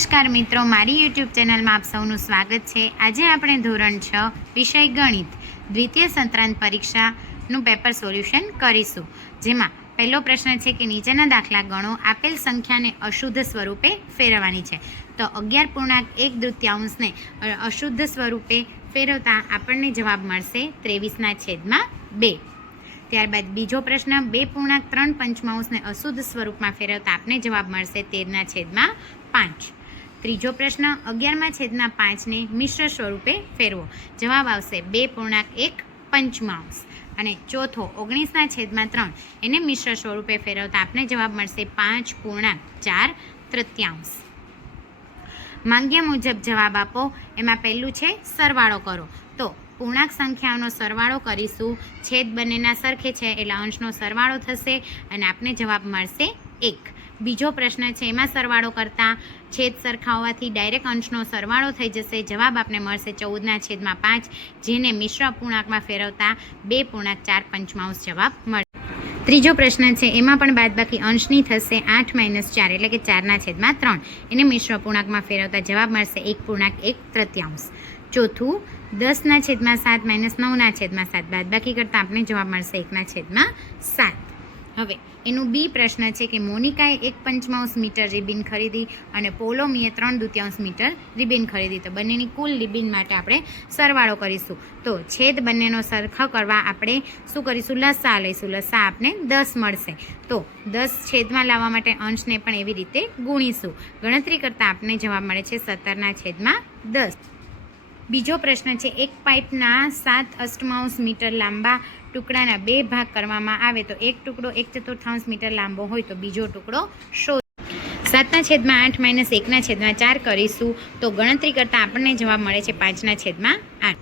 નમસ્કાર મિત્રો, મારી યુટ્યુબ ચેનલમાં આપ સૌનું સ્વાગત છે। આજે આપણે ધોરણ 6 વિષય ગણિત દ્વિતીય સત્રાંત પરીક્ષાનું પેપર સોલ્યુશન કરીશું, જેમાં પહેલો પ્રશ્ન છે કે નીચેના દાખલા ગણો, આપેલ સંખ્યાને અશુદ્ધ સ્વરૂપે ફેરવવાની છે। તો 11.1/3 અશુદ્ધ સ્વરૂપે ફેરવતા આપણને જવાબ મળશે 23/2। ત્યારબાદ બીજો પ્રશ્ન 2.3 અશુદ્ધ સ્વરૂપમાં ફેરવતા આપને જવાબ મળશે 13/5। ત્રીજો પ્રશ્ન 11/5 મિશ્ર સ્વરૂપે ફેરવો, જવાબ આવશે 2.1 અને ચોથો 19/3 એને મિશ્ર સ્વરૂપે ફેરવતા આપને જવાબ મળશે 5.4। માંગ્યા મુજબ જવાબ આપો। એમાં પહેલું છે સરવાળો કરો, તો પૂર્ણાંક સંખ્યાઓનો સરવાળો કરીશું। છેદ બંનેના સરખે છે એટલે અંશનો સરવાળો થશે અને આપને જવાબ મળશે 1। બીજો પ્રશ્ન છે એમાં સરવાળો કરતાં છેદ સરખા હોવાથી ડાયરેક્ટ અંશનો સરવાળો થઈ જશે, જવાબ આપને મળશે 14/5, જેને મિશ્ર અપૂર્ણાંકમાં ફેરવતા 2.4 જવાબ મળશે। ત્રીજો પ્રશ્ન છે એમાં પણ બાદબાકી અંશની થશે 8 - 4 એટલે કે 4/3, એને મિશ્ર અપૂર્ણાંકમાં ફેરવતા જવાબ મળશે 1.1। ચોથું 10/7 - 9/7 બાદબાકી કરતાં આપણે જવાબ મળશે 1/7। હવે એનું બી પ્રશ્ન છે કે મોનિકાએ 1/5 મીટર રિબિન ખરીદી અને પોલોમીએ 3/2 મીટર રિબિન ખરીદી, તો બંનેની કુલ રિબિન માટે આપણે સરવાળો કરીશું। તો છેદ બંનેનો સરખો કરવા આપણે શું કરીશું, લસા લઈશું। લસા આપને 10 મળશે, તો 10 છેદમાં લાવવા માટે અંશને પણ એવી રીતે ગુણીશું। ગણતરી કરતાં આપને જવાબ મળે છે 17/10। બીજો પ્રશ્ન છે એક પાઇપના 7/8 મીટર લાંબા ટુકડાના 2 ભાગ કરવામાં આવે તો એક ટુકડો 1/4 મીટર લાંબો હોય તો બીજો ટુકડો શોધો। 7/8 - 1/4 કરીશું, તો ગણતરી કરતાં આપણને જવાબ મળે છે 5/8।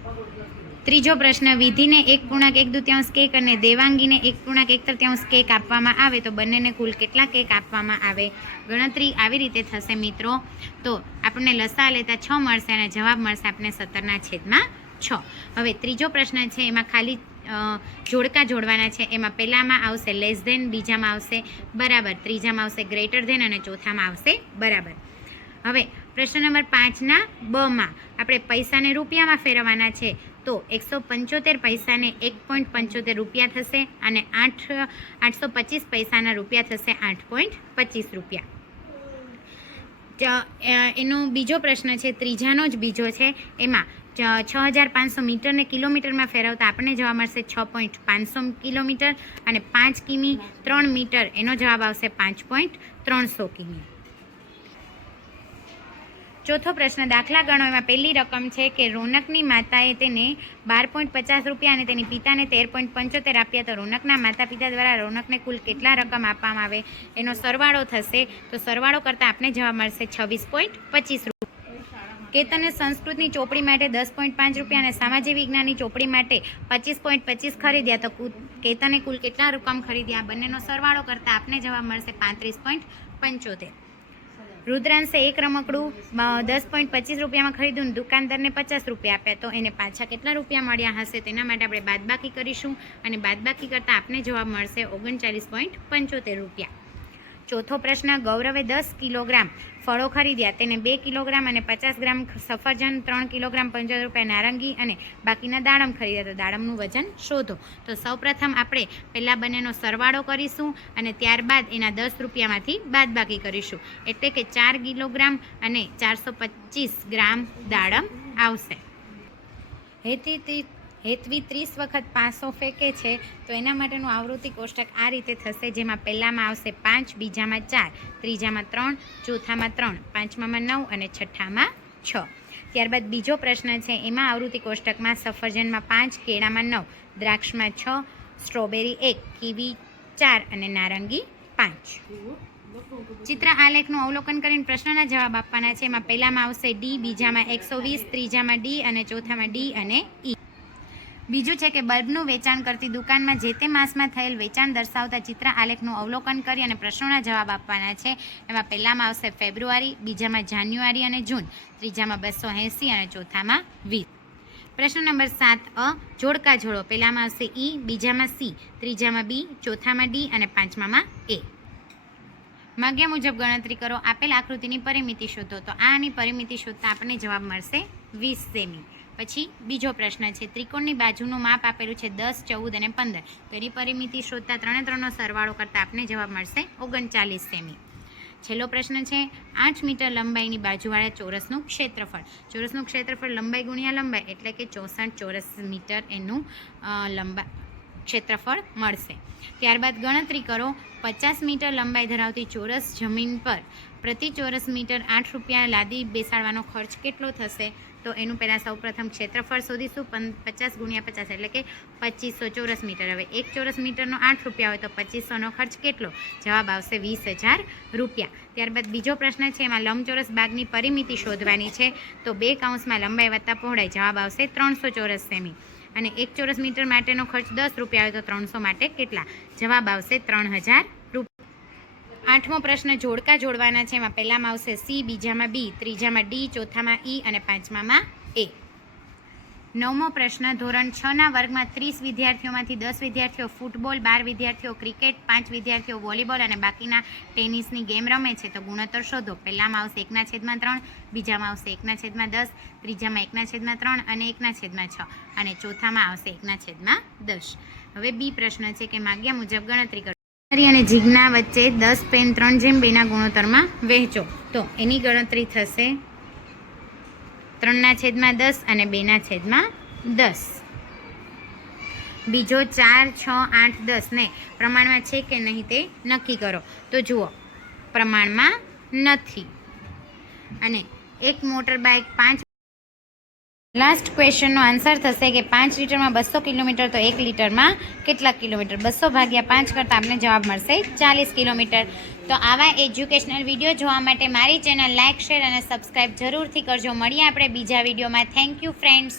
ત્રીજો પ્રશ્ન વિધિને 1.1/2 કેક અને દેવાંગીને 1.1/3 કેક આપવામાં આવે તો બંનેને કુલ કેટલા કેક આપવામાં આવે। ગણતરી આવી રીતે થશે મિત્રો, તો આપણને લસા લેતા 6 મળશે અને જવાબ મળશે આપણને 17/6। હવે ત્રીજો પ્રશ્ન છે એમાં ખાલી જોડકા જોડવાના છે। એમાં પહેલામાં આવશે લેસ ધેન, બીજામાં આવશે બરાબર, ત્રીજામાં આવશે ગ્રેટર ધેન અને ચોથામાં આવશે બરાબર। હવે પ્રશ્ન નંબર 5ના બમાં આપણે પૈસાને રૂપિયામાં ફેરવવાના છે, તો 175 પૈસાને 1.75 રૂપિયા થશે અને 825 પૈસાના રૂપિયા થશે 8.25 રૂપિયા। એનો બીજો પ્રશ્ન છે ત્રીજાનો જ બીજો છે, એમાં 6500 મીટરને કિલોમીટરમાં ફેરવતા આપણને જવાબ મળશે 6.500 કિલોમીટર અને 5 કિમી 3 મીટર, એનો જવાબ આવશે 5.300 કિમી। ચોથો પ્રશ્ન દાખલા ગણો, એમાં પહેલી રકમ છે કે રોનકની માતાએ તેને 12.50 રૂપિયા અને તેની પિતાને 13.75 આપ્યા, તો રોનકના માતા પિતા દ્વારા રોનકને કુલ કેટલા રકમ આપવામાં આવે એનો સરવાળો થશે, તો સરવાળો કરતાં આપને જવાબ મળશે 26.25 રૂપિયા। કેતને સંસ્કૃતની ચોપડી માટે 10.5 રૂપિયા અને સામાજિક વિજ્ઞાનની ચોપડી માટે 25.25 ખરીદ્યા, તો કેતને કુલ કેટલા રકમ ખરીદ્યા, બંનેનો સરવાળો કરતાં આપને જવાબ મળશે 35.75। રુદ્રાંશે એક રમકડું 10.25 રૂપિયામાં ખરીદ્યું, દુકાનદારને 50 રૂપિયા આપ્યા, તો એને પાછા કેટલા રૂપિયા મળ્યા હશે તેના માટે આપણે બાદબાકી કરીશું અને બાદબાકી કરતાં આપને જવાબ મળશે 39.75 રૂપિયા। ચોથો પ્રશ્ન ગૌરવે 10 કિલોગ્રામ ફળો ખરીદ્યા, તેને 2 કિલોગ્રામ અને 50 ગ્રામ સફરજન, 3 કિલોગ્રામ 75 રૂપિયા નારંગી અને બાકીના દાડમ ખરીદ્યા, તો દાડમનું વજન શોધો। તો સૌપ્રથમ આપણે પહેલાં બંનેનો સરવાળો કરીશું અને ત્યારબાદ એના 10 રૂપિયામાંથી બાદબાકી કરીશું, એટલે કે 4 કિલોગ્રામ અને 425 ગ્રામ દાડમ આવશે। હેતવી 30 વખત પાસો ફેંકે છે, તો એના માટેનું આવૃત્તિ કોષ્ટક આ રીતે થશે, જેમાં પહેલામાં આવશે 5, બીજામાં 4, ત્રીજામાં 3, ચોથામાં 3, પાંચમામાં 9 અને છઠ્ઠામાં 6। ત્યારબાદ બીજો પ્રશ્ન છે એમાં આવૃત્તિ કોષ્ટકમાં સફરજનમાં 5, કેળામાં 9, દ્રાક્ષમાં 6, સ્ટ્રોબેરી 1, કીવી 4 અને નારંગી 5। ચિત્ર આલેખનું અવલોકન કરીને પ્રશ્નના જવાબ આપવાના છે। એમાં પહેલામાં આવશે ડી, બીજામાં 120, ત્રીજામાં ડી અને ચોથામાં ડી અને ઈ। બીજું છે કે બલ્બનું વેચાણ કરતી દુકાનમાં જે તે માસમાં થયેલ વેચાણ દર્શાવતા ચિત્ર આલેખનું અવલોકન કરી અને પ્રશ્નોના જવાબ આપવાના છે। એમાં પહેલામાં આવશે ફેબ્રુઆરી, બીજામાં જાન્યુઆરી અને જૂન, ત્રીજામાં 280 અને ચોથામાં 20। પ્રશ્ન નંબર 7 જોડકા જોડો, પહેલામાં આવશે ઈ, બીજામાં સી, ત્રીજામાં બી, ચોથામાં ડી અને પાંચમામાં એ। માગ્યા મુજબ ગણતરી કરો. આપેલ આકૃતિની પરિમિતિ શોધો. તો આની પરિમિતિ શોધતા આપણને જવાબ મળશે 20 સેમી. પછી બીજો પ્રશ્ન છે, ત્રિકોણની બાજુનું માપ આપેલું છે 10, 14 અને 15. તો એની પરિમિતિ શોધતા 3 3 નો સરવાળો કરતાં આપણને જવાબ મળશે 39 સેમી. છેલ્લો પ્રશ્ન છે, 8 મીટર લંબાઈની બાજુવાળા ચોરસનું ક્ષેત્રફળ. ચોરસનું ક્ષેત્રફળ લંબાઈ ગુણ્યા લંબાઈ એટલે કે 64 ચોરસ મીટર એનું ક્ષેત્રફળ મળશે. ત્યારબાદ ગણતરી કરો, 50 મીટર લંબાઈ ધરાવતી ચોરસ જમીન પર પ્રતિ ચોરસ મીટર 8 રૂપિયા લાદી બેસાડવાનો ખર્ચ કેટલો થશે? તો એનું પહેલાં સૌપ્રથમ ક્ષેત્રફળ શોધીશું. 50 ગુણ્યા 50 એટલે કે 2500 ચોરસ મીટર. હવે 1 ચોરસ મીટરનો 8 રૂપિયા હોય તો 2500નો ખર્ચ કેટલો? જવાબ આવશે 20,000 રૂપિયા. ત્યારબાદ બીજો પ્રશ્ન છે, એમાં લંબચોરસ બાગની પરિમિતિ શોધવાની છે. તો 2 કૌંસમાં લંબાઈ વત્તા પહોળાઈ, જવાબ આવશે 300 ચોરસ સેમી. અને 1 ચોરસ મીટર માટેનો ખર્ચ 10 રૂપિયા હોય તો 300 માટે કેટલા? જવાબ આવશે 3000 રૂપિયા. 8મો પ્રશ્ન જોડકા જોડવાના છે. એમાં પહેલામાં આવશે સી, બીજામાં બી, ત્રીજામાં ડી, ચોથામાં ઈ અને પાંચમામાં એ. 9મો પ્રશ્ન, ધોરણ 6ના વર્ગમાં 30 વિદ્યાર્થીઓમાંથી 10 વિદ્યાર્થીઓ ફૂટબોલ, 12 વિદ્યાર્થીઓ ક્રિકેટ, 5 વિદ્યાર્થીઓ વોલીબોલ અને બાકીના ટેનિસની ગેમ રમે છે. તો ગુણોત્તર શોધો. પહેલામાં આવશે 1/3, બીજામાં આવશે 1/10, ત્રીજામાં 1/3 અને 1/6 અને ચોથામાં આવશે 1/10. હવે બી પ્રશ્ન છે કે માગ્યા મુજબ ગણતરી કરો. અને જીજ્ઞા વચ્ચે 10 પેન 3/2ના ગુણોત્તરમાં વહેંચો. તો એની ગણતરી થશે 3/10 અને 2/10. બીજો 4, 6, 8, 10 ને પ્રમાણમાં છે કે નહીં તે નક્કી કરો. તો જુઓ, પ્રમાણમાં નથી. અને એક મોટર બાઇક 5. લાસ્ટ ક્વેશ્ચનનો આન્સર થશે કે 5 લીટરમાં 200 કિલોમીટર, તો 1 લીટરમાં કેટલા કિલોમીટર? 200 ભાગ્યા 5 કરતાં આપણે જવાબ મળશે 40 કિલોમીટર. તો આવા એજ્યુકેશનલ વિડીયો જોવા માટે મારી ચેનલ લાઇક, શેર અને સબસ્ક્રાઈબ જરૂરથી કરજો. મળીએ આપણે બીજા વિડીયોમાં. Thank you friends.